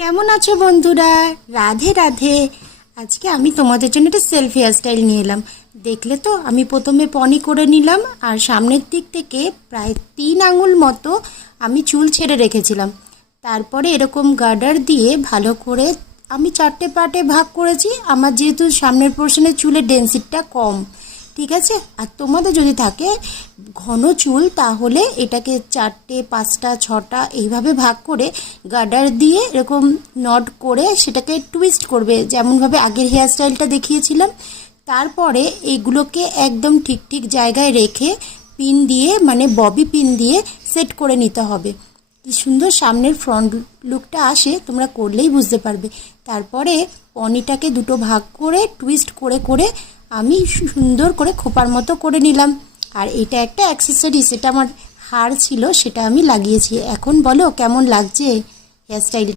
কেমন আছো বন্ধুরা? রাধে রাধে। আজকে আমি তোমাদের জন্য একটা সেলফি হেয়ারস্টাইল নিয়ে এলাম। দেখলে তো, আমি প্রথমে পনি করে নিলাম আর সামনের দিক থেকে প্রায় 3 আঙুল মতো আমি চুল ছেড়ে রেখেছিলাম। তারপরে এরকম গার্ডার দিয়ে ভালো করে আমি 4টে পার্টে ভাগ করেছি। আমার যেহেতু সামনের পোর্শনে চুলের ডেন্সিটিটা কম, ঠিক আছে। আর তোমাদের যদি থাকে ঘন চুল, তাহলে এটাকে 4টে 5টা 6টা এইভাবে ভাগ করে গার্ডার দিয়ে এরকম নট করে সেটাকে টুইস্ট করবে, যেমনভাবে আগের হেয়ারস্টাইলটা দেখিয়েছিলাম। তারপরে এইগুলোকে একদম ঠিক ঠিক জায়গায় রেখে পিন দিয়ে, মানে ববি পিন দিয়ে সেট করে নিতে হবে। কি সুন্দর সামনের ফ্রন্ট লুকটা আসে, তোমরা করলেই বুঝতে পারবে। তারপরে পনিটাকে দুটো ভাগ করে টুইস্ট করে করে আমি সুন্দর করে খোপার মতো করে নিলাম। আর এটা একটা অ্যাক্সেসরিজ, এটা আমার হার ছিল, সেটা আমি লাগিয়েছি। এখন বলো কেমন লাগছে হেয়ারস্টাইল?